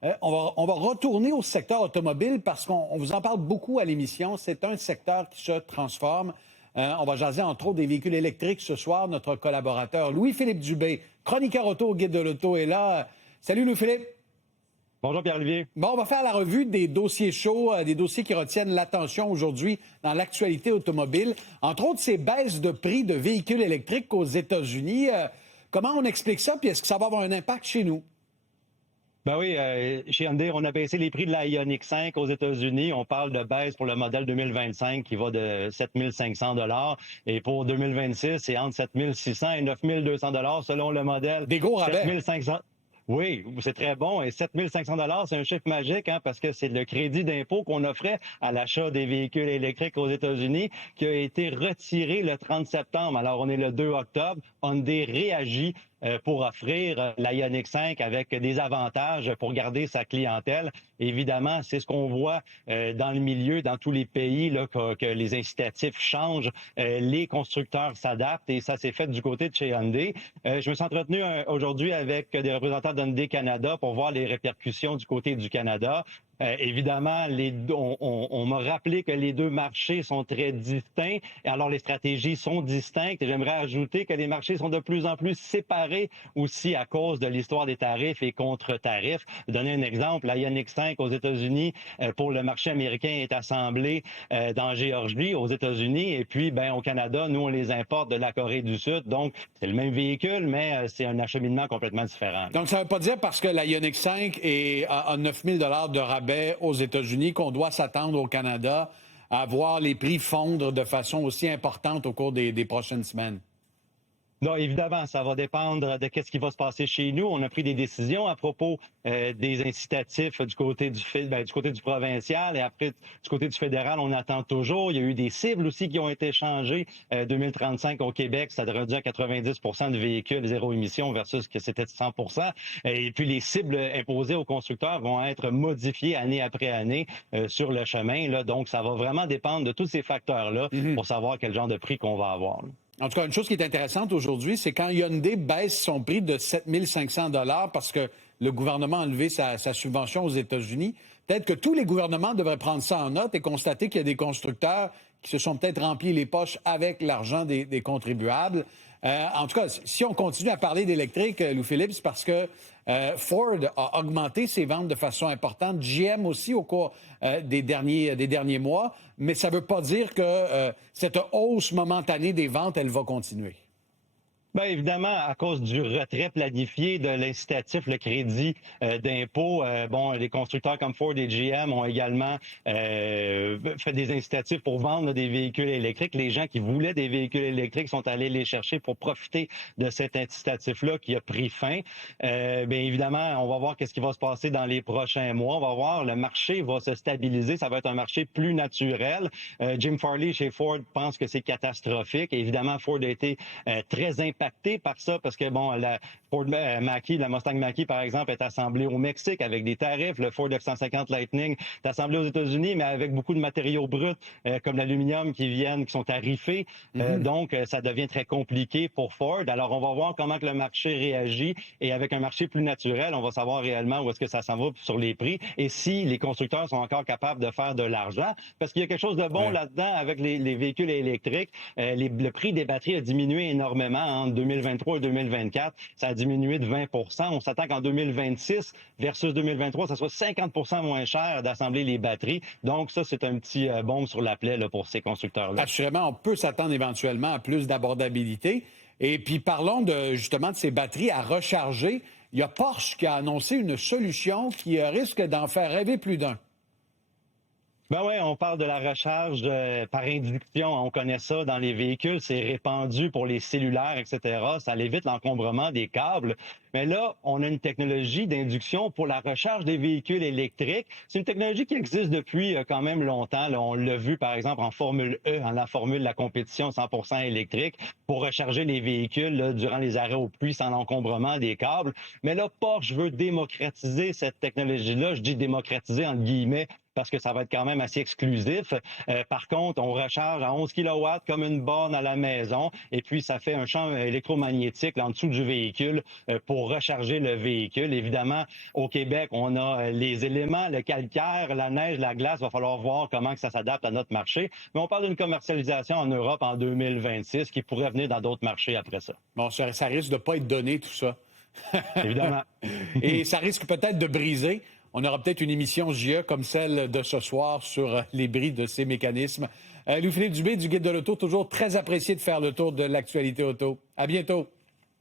On va retourner au secteur automobile parce qu'on vous en parle beaucoup à l'émission. C'est un secteur qui se transforme. On va jaser entre autres des véhicules électriques ce soir. Notre collaborateur Louis-Philippe Dubé, chroniqueur auto au Guide de l'Auto, est là. Salut Louis-Philippe. Bonjour Pierre-Olivier. Bon, on va faire la revue des dossiers chauds, des dossiers qui retiennent l'attention aujourd'hui dans l'actualité automobile. Entre autres, ces baisses de prix de véhicules électriques aux États-Unis. Comment on explique ça? Puis est-ce que ça va avoir un impact chez nous? Ben oui, chez Hyundai, on a baissé les prix de la Ioniq 5 aux États-Unis. On parle de baisse pour le modèle 2025 qui va de 7 500 $. Et pour 2026, c'est entre 7 600 et 9 200 $ selon le modèle. Des gros rabais. 7 500. Oui, c'est très bon. Et 7 500 $, c'est un chiffre magique parce que c'est le crédit d'impôt qu'on offrait à l'achat des véhicules électriques aux États-Unis qui a été retiré le 30 septembre. Alors, on est le 2 octobre. Hyundai réagit pour offrir la Ioniq 5 avec des avantages pour garder sa clientèle. Évidemment, c'est ce qu'on voit dans le milieu, dans tous les pays, là, que les incitatifs changent, les constructeurs s'adaptent et ça s'est fait du côté de chez Hyundai. Je me suis entretenu aujourd'hui avec des représentants d'Hyundai Canada pour voir les répercussions du côté du Canada. Évidemment, on m'a rappelé que les deux marchés sont très distincts. Et alors, les stratégies sont distinctes. Et j'aimerais ajouter que les marchés sont de plus en plus séparés aussi à cause de l'histoire des tarifs et contre-tarifs. Donner un exemple, la Ioniq 5 aux États-Unis pour le marché américain est assemblée dans Géorgie, aux États-Unis. Et puis, au Canada, nous, on les importe de la Corée du Sud. Donc, c'est le même véhicule, mais c'est un acheminement complètement différent. Donc, ça ne veut pas dire parce que la Ioniq 5 est à 9 000 $ de rabais aux États-Unis qu'on doit s'attendre au Canada à voir les prix fondre de façon aussi importante au cours des prochaines semaines. Non, évidemment, ça va dépendre de ce qui va se passer chez nous. On a pris des décisions à propos des incitatifs du côté du provincial et après du côté du fédéral, on attend toujours. Il y a eu des cibles aussi qui ont été changées. 2035 au Québec, ça devrait réduire à 90 % de véhicules zéro émission versus que c'était 100 %. Et puis les cibles imposées aux constructeurs vont être modifiées année après année sur le chemin. Là. Donc, ça va vraiment dépendre de tous ces facteurs-là pour savoir quel genre de prix qu'on va avoir. Là. En tout cas, une chose qui est intéressante aujourd'hui, c'est quand Hyundai baisse son prix de 7 500 $ parce que le gouvernement a enlevé sa subvention aux États-Unis. Peut-être que tous les gouvernements devraient prendre ça en note et constater qu'il y a des constructeurs qui se sont peut-être remplis les poches avec l'argent des contribuables. En tout cas, si on continue à parler d'électrique, Louis-Philippe, c'est parce que Ford a augmenté ses ventes de façon importante, GM aussi au cours des derniers mois, mais ça ne veut pas dire que cette hausse momentanée des ventes, elle va continuer. Bien évidemment, à cause du retrait planifié de l'incitatif, le crédit d'impôt, les constructeurs comme Ford et GM ont également fait des incitatifs pour vendre des véhicules électriques. Les gens qui voulaient des véhicules électriques sont allés les chercher pour profiter de cet incitatif-là qui a pris fin. Bien évidemment, on va voir qu'est-ce qui va se passer dans les prochains mois. On va voir, le marché va se stabiliser. Ça va être un marché plus naturel. Jim Farley chez Ford pense que c'est catastrophique. Et évidemment, Ford a été très impacté par ça parce que, la Ford Mach-E, la Mustang Mach-E, par exemple, est assemblée au Mexique avec des tarifs. Le Ford F-150 Lightning est assemblé aux États-Unis, mais avec beaucoup de matériaux bruts, comme l'aluminium qui sont tarifés. Donc, ça devient très compliqué pour Ford. Alors, on va voir comment que le marché réagit. Et avec un marché plus naturel, on va savoir réellement où est-ce que ça s'en va sur les prix et si les constructeurs sont encore capables de faire de l'argent. Parce qu'il y a quelque chose de bon là-dedans avec les véhicules électriques. Le prix des batteries a diminué énormément entre 2023 et 2024. Ça a diminué de 20 %. On s'attend qu'en 2026 versus 2023, ça soit 50 % moins cher d'assembler les batteries. Donc, ça, c'est un petit baume sur la plaie là, pour ces constructeurs-là. Assurément, on peut s'attendre éventuellement à plus d'abordabilité. Et puis, parlons justement de ces batteries à recharger. Il y a Porsche qui a annoncé une solution qui risque d'en faire rêver plus d'un. Ben ouais, on parle de la recharge par induction. On connaît ça dans les véhicules. C'est répandu pour les cellulaires, etc. Ça évite l'encombrement des câbles. Mais là, on a une technologie d'induction pour la recharge des véhicules électriques. C'est une technologie qui existe depuis quand même longtemps. Là, on l'a vu, par exemple, en Formule E, en la formule de la compétition 100% électrique, pour recharger les véhicules là, durant les arrêts aux pluies sans l'encombrement des câbles. Mais là, Porsche veut démocratiser cette technologie-là. Je dis démocratiser entre guillemets, parce que ça va être quand même assez exclusif. Par contre, on recharge à 11 kW comme une borne à la maison et puis ça fait un champ électromagnétique là, en dessous du véhicule pour recharger le véhicule. Évidemment, au Québec, on a les éléments, le calcaire, la neige, la glace. Il va falloir voir comment que ça s'adapte à notre marché. Mais on parle d'une commercialisation en Europe en 2026 qui pourrait venir dans d'autres marchés après ça. Bon, ça risque de pas être donné, tout ça. Évidemment. Et ça risque peut-être de briser. On aura peut-être une émission JE comme celle de ce soir sur les bris de ces mécanismes. Louis-Philippe Dubé du Guide de l'auto, toujours très apprécié de faire le tour de l'actualité auto. À bientôt.